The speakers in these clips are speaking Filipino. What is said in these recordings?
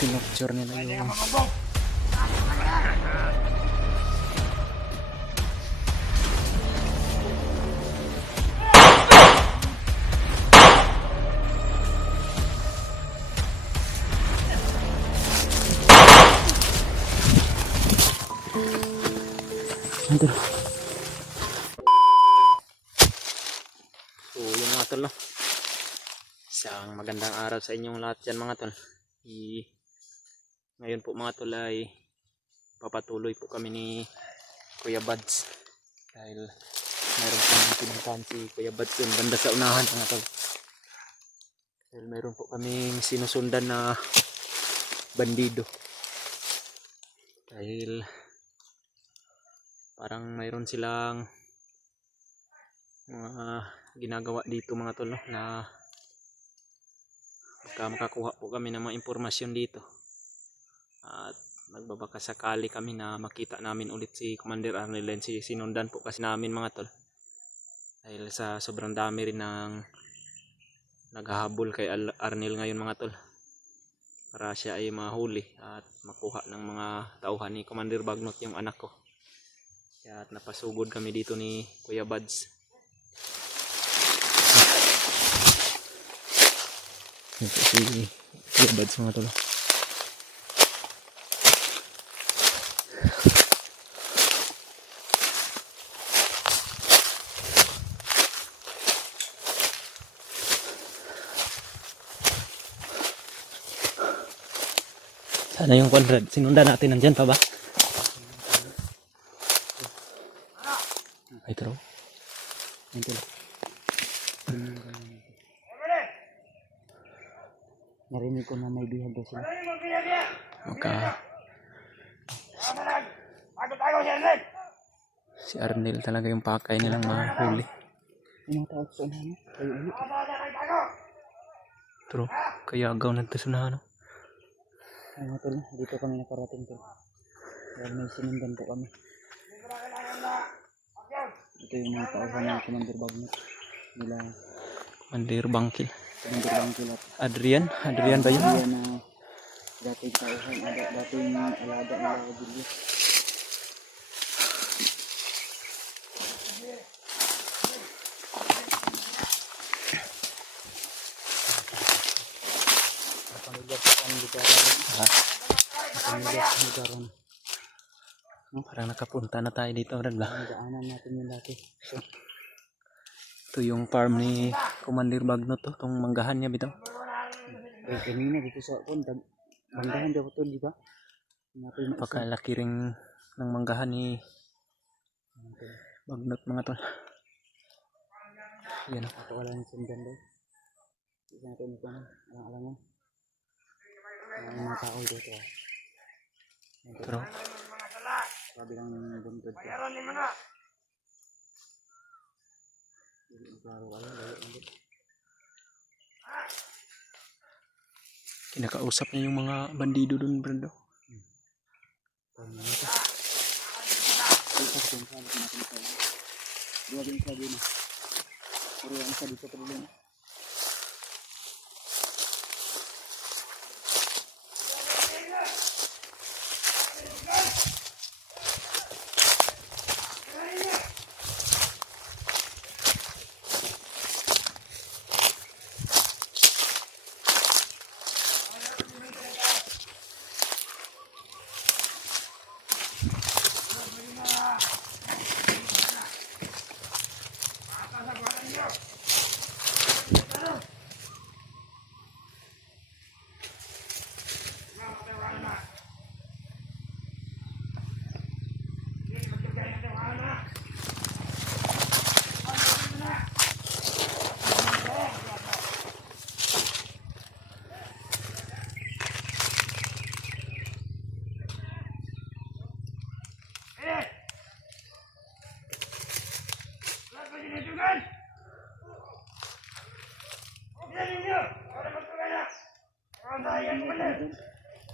Pinocture nila yung ito. So yun mga tol, no? Isang magandang araw sa inyong lahat dyan mga tol. Ngayon po mga tol ay papatuloy po kami ni Kuya Buds dahil mayroon po pinuntahan si Kuya Buds yung banda sa unahan mga tol. Dahil mayroon po kaming sinusundan na bandido dahil parang mayroon silang mga ginagawa dito mga tol, no? Na makakuha po kami ng mga impormasyon dito at nagbabaka sakali kami na makita namin ulit si Commander Arnel. Sinundan po kasi namin mga tol dahil sa sobrang dami rin ng naghahabol kay Arnel ngayon mga tol, para siya ay mahuli at makuha ng mga tauhan ni Commander Bagnot, yung anak ko. Kaya at napasugod kami dito ni Kuya Buds. Ito si Kuya Buds mga tol. Sana yung Conrad, sinundan natin, nandyan pa ba? Ay, tro. Ito lang. Narinig ko na may bihag daw sila. Si Arnel talaga yung pakay nilang mahuli. Yung mga tao sa unahan, kayo ulit. Tro, kaya agaw nagtasunahan, no? Ay mga tol, dito kami nakarating tol. Dahil may sinundan po kami. Ito yung mga tauhan ng Commander Bagnot nila. Commander Bangkil. Commander Bangkil at Adrian ba yun? Adrian na dating tauhan, dating alaga nila Rodilio. Parang nakapunta na tayo dito, Brad ba? Daanan natin yung dati. Ito yung farm ni Commander Bagnot, to, itong manggahan niya bitaw. Kanina dito sa kontag, manggahan daw ito, di ba? Pakalaki ring ng manggahan ni Bagnot mga tol. Yan ako. Ito wala yung sundan daw. Isa natin ito na, alam mo. Mga tao dito. Pero sabi lang buntod ko. Kinakausap niya yung mga bandido dun, Brando. Dua din sabi na. Pero ang sabi ko problema.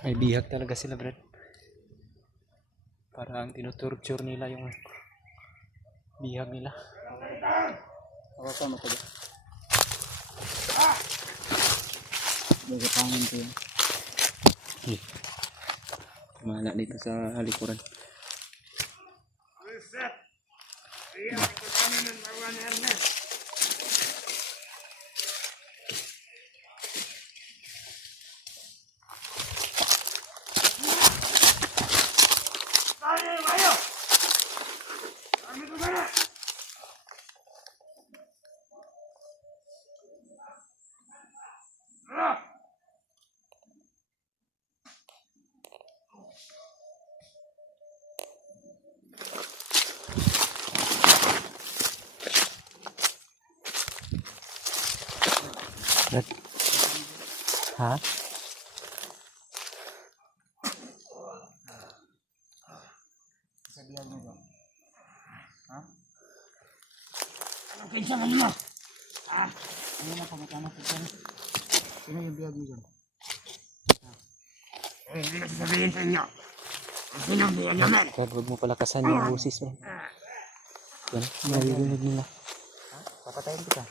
May bihag talaga sila, Brad. Parang tinutorture nila yung bihag nila. Hawakan mo ito ba? Nagapangin ko yun. Mala dito sa halikuran. Ha? Sabihan mo ba? Ha? Anong pinsaman mo? Ha? Ano na pamatama ko dyan? Sino yung biyag mo dyan? Eh, hindi ko sasabihin sa inyo. Sino ang biyag nyo, men? Brad, huwag mo palakasan yung busis mo. Yan, naririnig nila. Ha? Papatayin kita.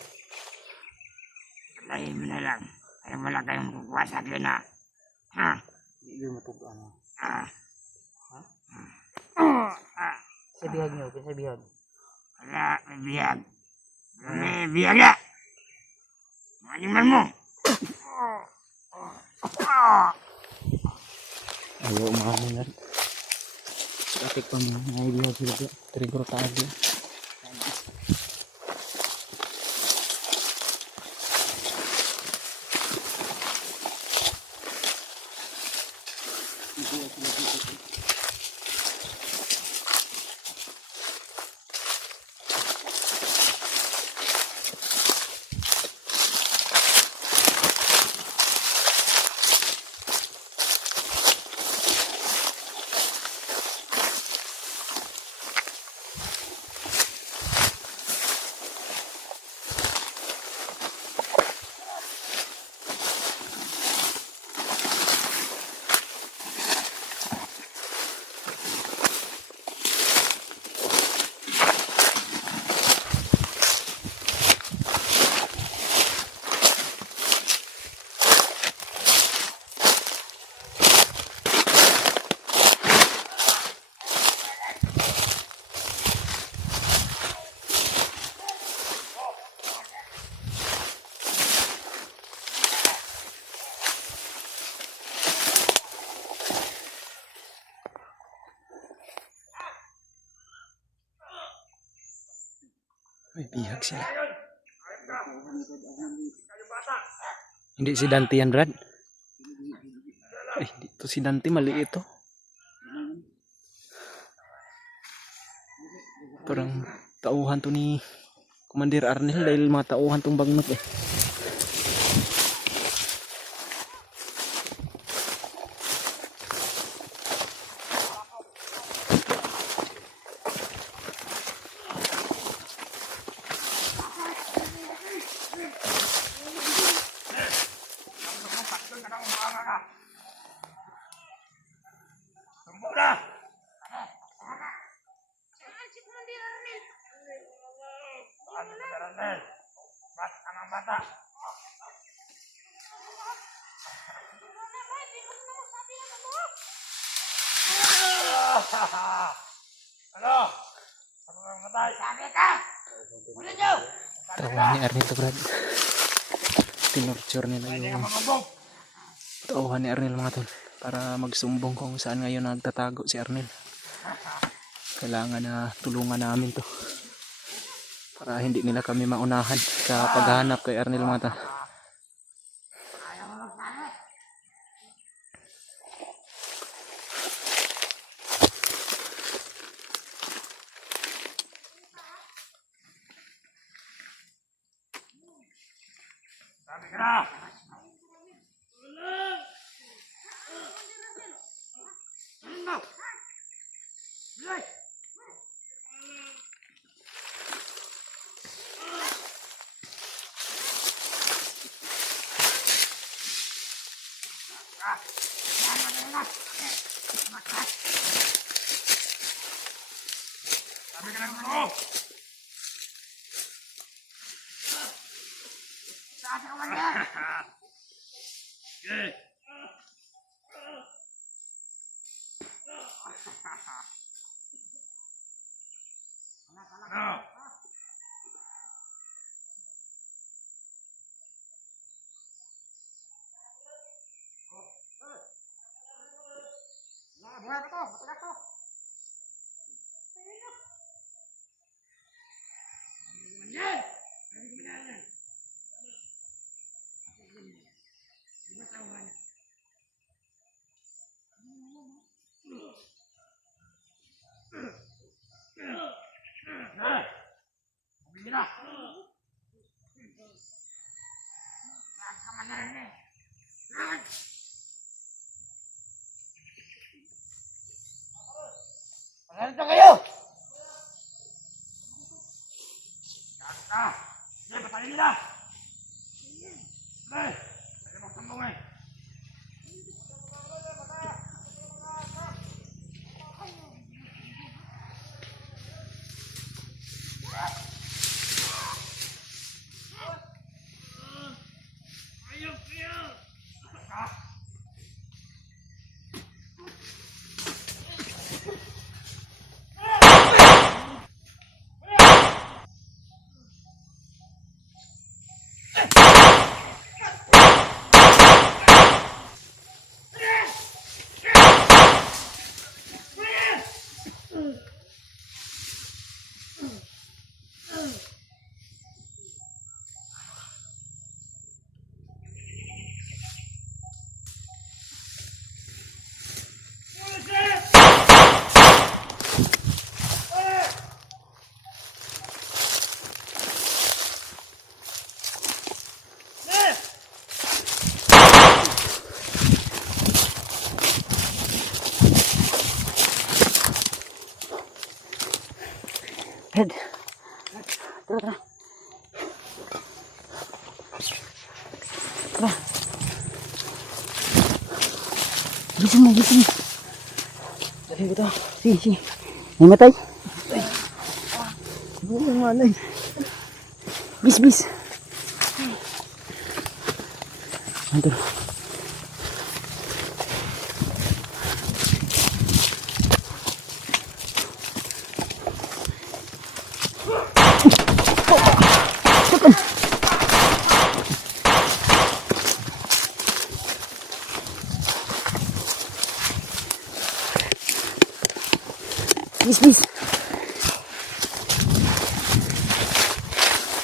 Patayin mo na lang. Ay wala kayong kukuha sa akin, ha? Ha? Hindi mo matugaan mo. Ha? Ha? Sa biyag nyo, sa biyag. Wala, may biyag. May biyag na! Maniman mo! Ayaw umamin na. Atik pa mo, may biyag sila. Trigger tayo. May bihag sila. Hindi si Dante yan, Brad. Ay, dito si Dante, maliit to. Parang tauhan to ni Commander Arnel dahil mga tauhan tong bagnot eh. Ano? Ano ang matay? Sabi ka! Muna nyo! Tauhan ni Arnel to, Brad. Tinorture nila yung tauhan ni Arnel, mga tol, para magsumbong kung saan ngayon nagtatago si Arnel. Kailangan na tulungan namin to para hindi nila kami maunahan sa paghahanap kay Arnel, mga tol. Sabi ka na! Sabi ka na mo! Saan ka man yan? Okay. Ano? Buhay pa to, matagas to. Yan! Ano kayo? Kata! Hindi, patayin nila! Ay! Ay, magtambong eh! Head. Tara, tara. Tara. Gising mo, gising mo. Dali ko to. Sige, sige. May matay. Oo, malay. Bis, bis. Ito. Bis, bis.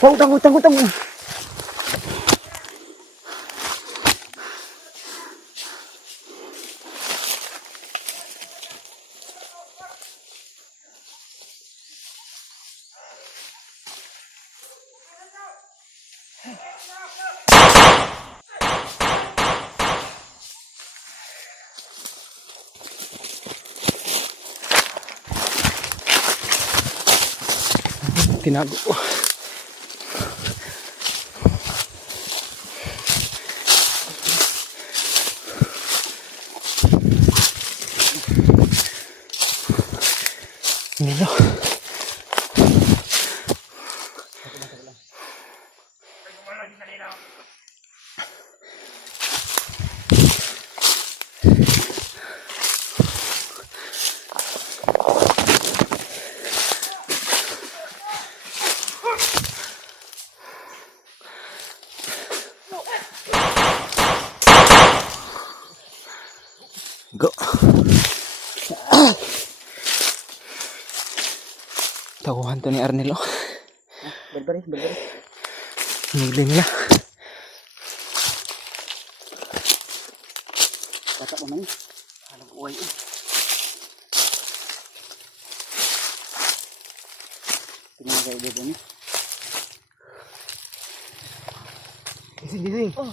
Oh, utang, utang, utang. Tinago. Nilo. Go. Takuhan to ni Arnel, oh. Berbaris, berbaris. Nagli nila. Bata ko man. Alam ko ay. Tingnan kayo dito ni. Gising, gising. Oh.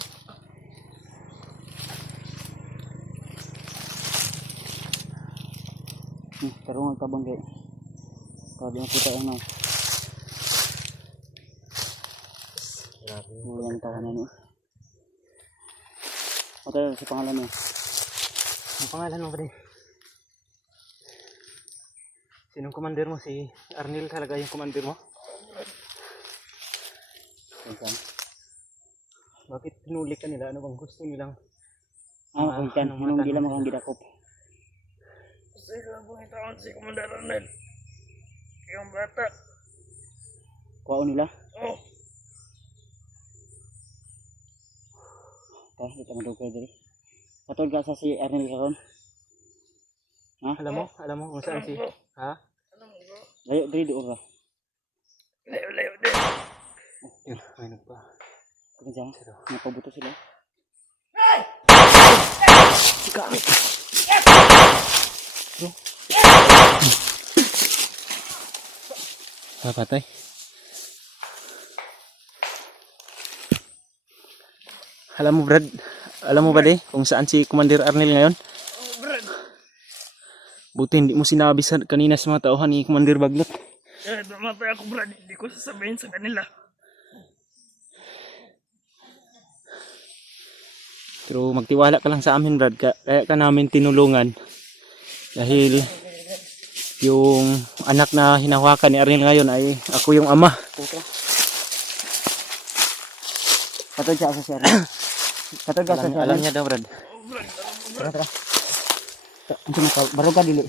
Tarungan tabang kayo. Kalau di makita ano. Walang tahanan mo. Hotel si pangalan mo. Ang pangalan mo ba din? Sinong commander mo? Si Arnel talaga yung commander mo? Saan? Bakit pinuli ka nila? Ano bang gusto nilang? Okay, kan. Anong di lang makang gidakop? Kasi lang pong itaon si Commander Arnel. Yung bata. kuhaon nila. Oh. Kaya kita madugay diri. Katod ka sa si Arnel karon. Ha? Alam mo kung saan si... Ha? Layo diri doon ka. Layo din. Yun, may nagpa. Kung saan? Napabuto sila. Sikapit. Bro. Patay. Alam mo ba de kung saan si Commander Arnel ngayon? Oh, Brad. Buti hindi mo sinabi kanina sa mga tauhan ni Commander Baglot. Dumapay ako, Brad. Hindi ko sasabihin sa kanila. Pero magtiwala ka lang sa amin, Brad. Kaya ka namin tinulungan. Dahil yung anak na hinahawakan ni Arnel ngayon ay ako yung ama. Katod siya sa si Arnel. Katod ka sa si Alam Arnel. niya daw, Brad. Tara, tara. Ito na ka, baro ka dili.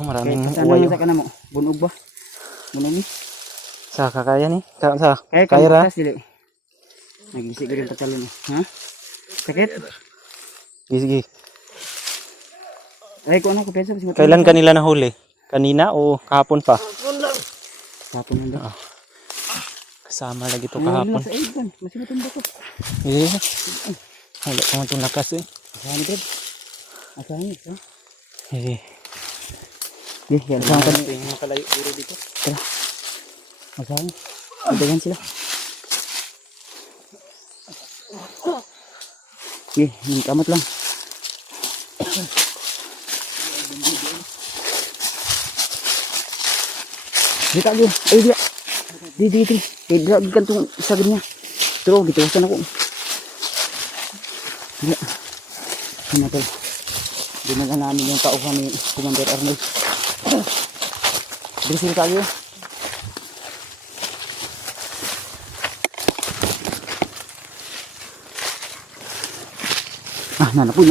Oh, maraming Ano uwayo. sa kanamo? Bunog ba? Bunog ni? Sa kakaya ni? Sa Kaya Kaira? kas dili. Nagbisi ko rin patalon. Ha? Sakit? Sige. Ay, kung ano ko pensa kasi Kailan kanila nahuli? Kanina o kahapon pa? Tapon nanda. Kasama lagi to kahapon. Sa iban, masih matunda ko. Eh. Wala ko man itong lakas eh. Asahan ni Brad. Asahan ni. Ha? Eh. Yan, asahan ka. Yung makalayo puro dito. Asahan. Pagdagan sila. Yung kamot lang. Dito lagi. Ay, dia. Di. Drag kan tong isa ganyan. Pero gituwasan ako. Dia. Ano to? Dinala namin yung tauhan ni Commander Arnold. Dito sila tayo. Nanapod.